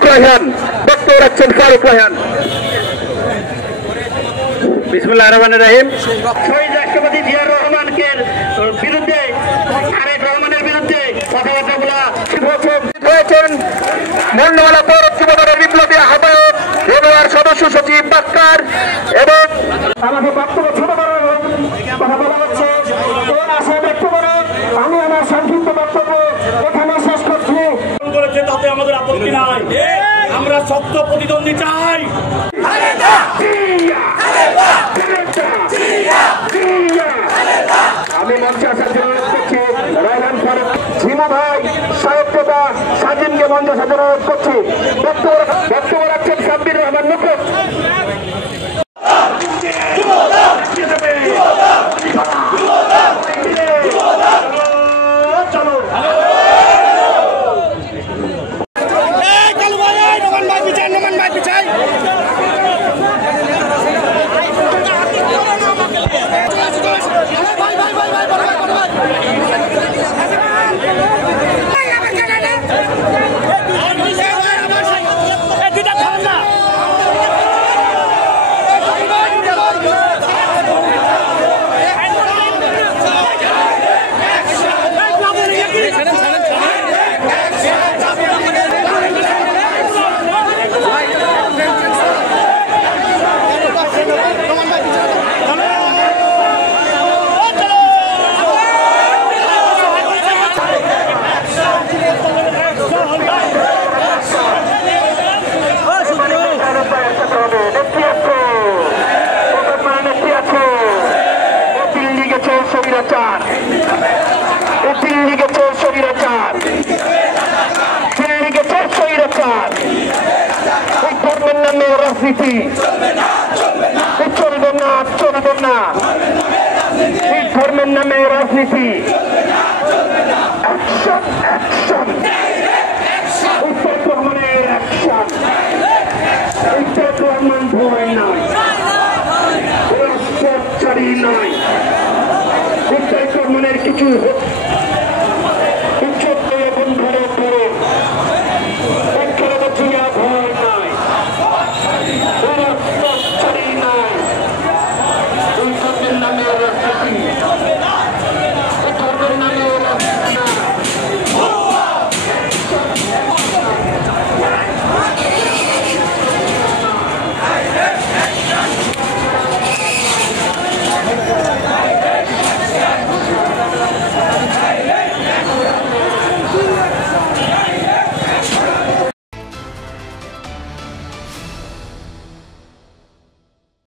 ফারুক রায়হান, বক্তব্য রাখছেন ফারুক রায়হান। বিসমিল্লাহির রহমানির রহিম। শহীদ রাষ্ট্রপতি জিয়াউর রহমানকে বিরুদ্ধে, তারেক রহমানের বিরুদ্ধে কথাবার্তাগুলো হয়েছেন মন্ডমালা পৌর যুবদলের বিপ্লবী আহ্বায়ক রেলওয়ার সদস্য সচিব বাক্কার এবং আমাকে বক্তব্য ছোট করার কথা বলা হচ্ছে। এই আশা ব্যক্ত করে আমি আমার সংক্ষিপ্ত বক্তব্য এখানে শেষ করছি। তাতে আমাদের আপত্তি নাই, আমরা শক্ত প্রতিদ্বন্দ্বী চাই। আমি মঞ্চে আসার জন্য করছি রায়হান ফারুক, ঝিমু ভাই, সাহেব দাদা, সাজিমকে মঞ্চে আসার জন্য করছি। বক্তব্য রাখছেন সাব্বির রহমান মুকুট। রাজনীতি চলবে না, চলবে না। এই ধর্মের নামে রাজনীতি রহমানের অ্যাকশন, রহমান ভয় নয়, রাজপথ ছাড়ি নয়, রহমানের কিছু